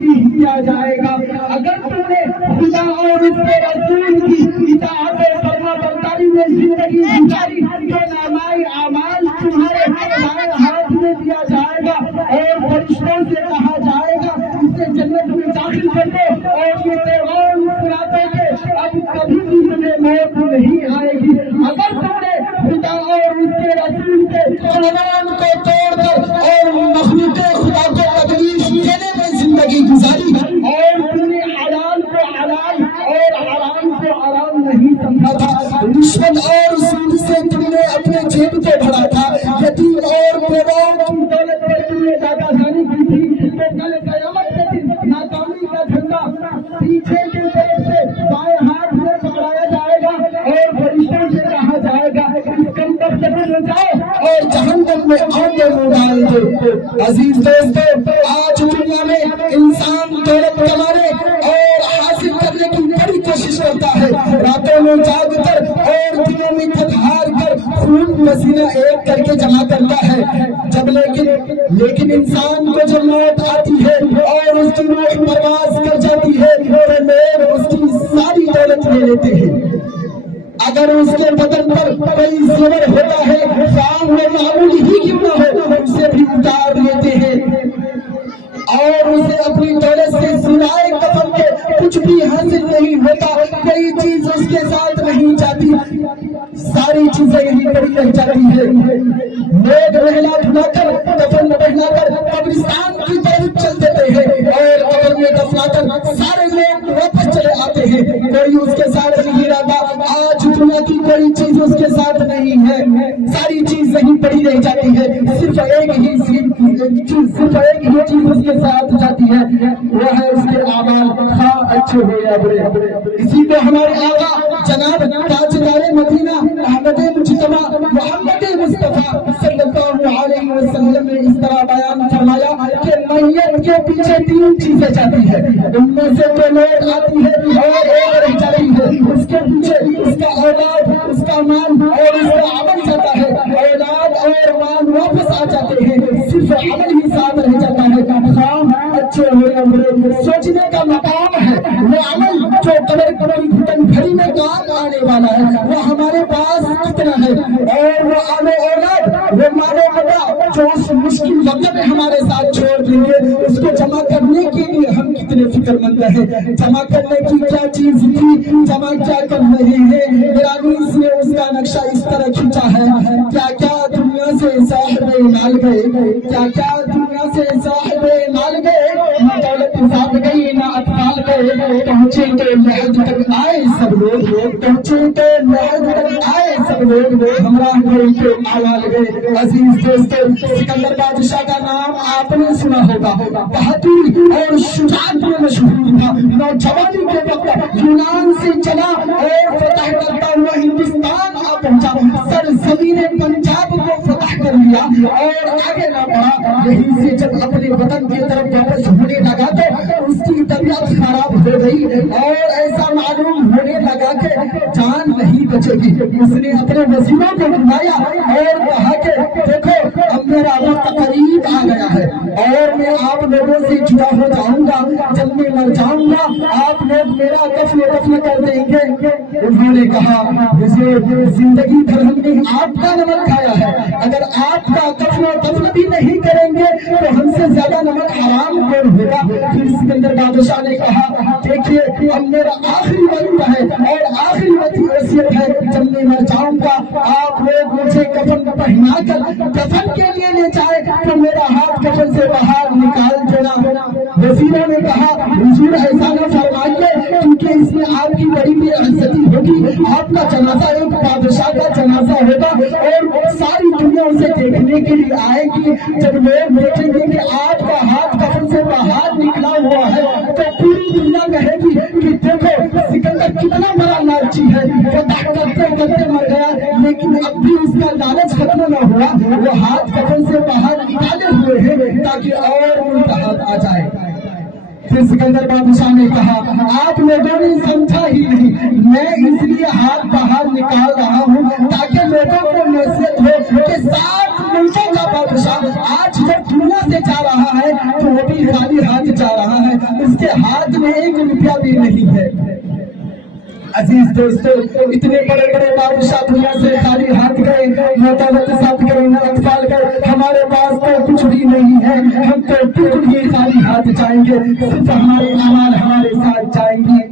کیا جائے گا۔ اگر تم نے خدا اور اس کے رسول کی اطاعت و فرما برداری میں زندگی گزاری تو نامۂ اعمال تمہارے دائیں ہاتھ میں دیا جائے گا اور فرشتوں سے کہا جائے گا اسے جنت میں داخل کر دو، اور یہ پیغام سناتے کہ اب کبھی بھی تمہیں موت نہیں آئے گی۔ اگر تم نے خدا اور اس کے رسول کے فرمان کو توڑ کر اور مخلوق خدا کو تکلیف دینے میں زندگی گزاری اور تم نے حلال کو حلال اور حرام کو حرام نہیں سمجھا تھا، رشوت اور سود سے تم نے اپنے جیب کو بھرا تھا، یتیم اور بیواؤں کی دولت پر تم نے دادا دانی کی تھی، تو کل قیامت کے دن ناکامی کا جھنڈا پیچھے کی طرف سے بائیں ہاتھ میں پکڑایا جائے گا اور فرشتوں سے کہا جائے گا اس کم پر چلے جاؤ اور جہنم میں آگے منہ ڈال دو۔ عزیز دوستو، آج دنیا میں انسان دولت کمانے اور حاصل کرنے کی بڑی کوشش کرتا ہے، راتوں میں جاگ کر اور دنوں میں تھک ہار کر خون پسینہ ایک کر کے جمع کرتا ہے، جب لیکن انسان کو جب موت آتی ہے اور اس کی روح پرواز کر جاتی ہے تو لوگ اس کی ساری دولت لے لیتے ہیں۔ اگر اس کے بدن پر کوئی زیور ہوتا ہے خواہ وہ معمولی ہی کیوں نہ ہو اسے بھی اتار لیتے ہیں اور اسے اپنی دولت سے سوائے کفن کے کچھ بھی حاصل نہیں ہوتا، کوئی چیز اس کے ساتھ نہیں جاتی، ساری چیزیں یہیں پڑی رہ جاتی ہے۔ لوگ نہلا دھلا کر کفن پہنا کر قبرستان کی طرف چل دیتے ہیں اور قبر میں دفنا کر سارے لوگ واپس چلے آتے ہیں، کوئی اس کے ساتھ نہیں رہتا۔ آج دنیا کی کوئی چیز اس کے ساتھ نہیں ہے، ساری چیز یہیں پڑی رہ جاتی ہے، صرف ایک ہی چیز اس کے ساتھ جاتی ہے، وہ ہے اس کے اعمال، خواہ اچھے ہو یا برے۔ اسی کو ہمارے آقا جناب تاجدار مدینہ احمد مجتبی محمد مصطفیٰ صلی اللہ علیہ وسلم نے اس طرح بیان فرمایا کہ میت کے پیچھے تین چیزیں جاتی ہے، ان میں سے تو موت آتی ہے اور ایک رہ جاتی ہے، اس کے پیچھے اس کا اولاد، اس کا مال اور اس کا عمل جاتا ہے، اولاد اور مال واپس آ جاتے ہیں، صرف عمل ہی ساتھ رہ جاتا ہے۔ خام اچھے ہوئے سوچنے کا مقام ہے، وہ عمل جو قبر کی گھٹن گھڑی میں کام آنے والا ہے وہ ہمارے پاس کتنا ہے، اور وہ آنے اولاد، وہ مالو متا جو اس مشکل وقت میں ہمارے ساتھ چھوڑ دیں گے، اس کو جمع کرنے کے لیے ہم کتنے فکر مند ہیں، جمع کرنے کی کیا چیز تھی، جمع کیا کر رہے ہیں۔ میرا نیز نے اس کا نقشہ اس طرح کھینچا ہے، کیا کیا دنیا سے صاحب مال گئے، کیا کیا دنیا سے صاحب مال گئے، نہ دولت ساتھ گئی نہ اطفال گئے، پہنچے تو محض تک آئے سب لوگ، پہنچے تو محض تک آئے سب لوگ، ہمراہ گئے تو آوال گئے۔ عزیز دوستو، سکندر بادشاہ کا نام آپ نے سنا ہوگا، بہادری اور شجاعت میں مشہور تھا، نوجوانی کے وقت یونان سے چلا اور فتح کرتا ہوا ہندوستان آ پہنچا، سرزمین پنجاب کو فتح کر لیا اور آگے نہ بڑھا۔ یہیں سے جب اپنے وطن کی طرف واپس ہونے لگا تو اس کی طبیعت خراب ہو گئی اور ایسا معلوم ہونے لگا کہ جان نہیں بچے گی۔ اس نے اپنے وزیروں کو بلایا اور کہا کہ دیکھو اب میرا وقت قریب آ گیا ہے اور میں آپ لوگوں سے جدا ہو جاؤں گا، جب میں مر جاؤں گا آپ لوگ میرا کفن دفن کر دیں گے۔ انہوں نے کہا زندگی بھر ہم نے آپ کا نمک کھایا ہے، اگر آپ کا کفن دفن بھی نہیں کریں گے تو ہم سے زیادہ نمک حرام کون ہوگا۔ پھر سکندر بادشاہ نے کہا دیکھیے اب میرا آخری وقت ہے اور آخری وصیت ہے، جب میں مر جاؤں گا آپ لوگ مجھے کفن پہنا کر کفن کے لیے لے جائے تو میرا ہاتھ کفن سے باہر نکال دینا۔ وزیروں نے کہا حضور ایسا نہ فرمائیے کیونکہ اس میں آپ کی بڑی بے عزتی ہوگی، آپ کا جنازہ ایک بادشاہ کا جنازہ ہوگا اور ساری دنیا اسے دیکھنے کے لیے آئے گی، جب لوگ دیکھیں گے کہ آپ کا ہاتھ کفن سے باہر نکلا ہوا ہے تو پوری دنیا کہے گی کہ دیکھو سکندر کتنا بڑا لالچی ہے، فتح کرتے کرتے مر گیا لیکن اب بھی اس کا لالچ ختم نہ ہوا، وہ ہاتھ کفن سے باہر نکالے ہوئے ہیں تاکہ اور الٹا آ جائے۔ پھر سکندر بادشاہ نے کہا آپ لوگوں نے سمجھا ہی نہیں، میں اس لیے ہاتھ باہر نکال رہا ہوں تاکہ لوگوں کو نصیحت ہو کہ 7 منشا کا بادشاہ آج جب دنیا سے جا رہا ہے تو وہ بھی خالی ہاتھ جا رہا ہے، اس کے ہاتھ میں 1 روپیہ بھی نہیں ہے۔ عزیز دوستو، اتنے بڑے بڑے بادشاہ دنیا سے خالی ہاتھ گئے، موتاوت ساتھ گئے، نہ اطفال گئے، ہمارے پاس تو کچھ بھی نہیں ہے، ہم تو بالکل ہی خالی ہاتھ جائیں گے، صرف ہمارے اعمال ہمارے ساتھ جائیں گے۔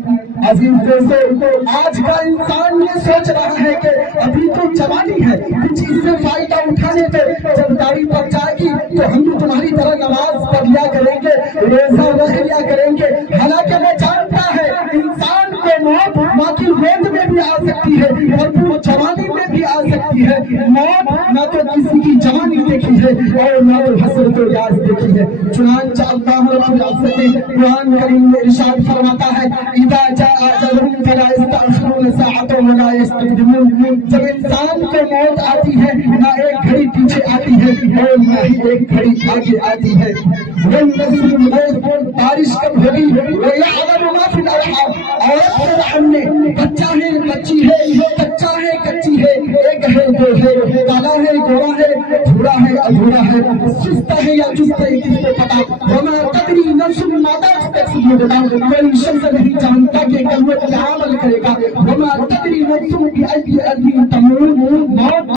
عزیز دوستو، آج کا انسان یہ سوچ رہا ہے کہ ابھی تو جوانی ہے، کچھ اس سے فائدہ اٹھانے پہ، جب داڑھی پک جائے گی تو ہم بھی تمہاری طرح نماز پڑھ لیا کریں گے، روزہ رکھ لیا کریں گے۔ حالانکہ وہ جانتا ہے انسان کو موت ماں کی گود میں بھی آ سکتی ہے اور وہ جوانی میں بھی آ سکتی ہے۔ موت نہ تو کسی کی جوانی دیکھی ہے اور نہ تو حسرت و یاس دیکھی ہے۔ چنانچہ اللہ رب العزت نے قرآن کریم میں ارشاد فرماتا ہے، اذا جاء اجلهم فلا يستأخرون ساعة ولا يستقدمون۔ جب انسان کو موت آتی ہے نہ ایک گھڑی پیچھے آتی ہے اور نہ ہی ایک گھڑی آگے آتی ہے۔ وَيُنَزِّلُ الْغَيْثَ، بارش کب ہوگی، وَيَعْلَمُ مَا فِي الْأَرْحَامِ، اور ہم نے بچہ ہے کچی ہے، کچا ہے کچی ہے، ایک ہے دو ہے، کالا ہے گورا ہے، تھوڑا ہے ادھورا ہے، سست ہے یا چست ہے، کس کو پتا۔ وَمَا تَدْرِي نَفْسٌ مَاذَا تَكْسِبُ غَدًا، کوئی شخص نہیں جانتا کہ کل وہ کیا عمل کرے گا۔ وَمَا تَدْرِي نَفْسٌ بِأَيِّ أَرْضٍ تَمُوتُ،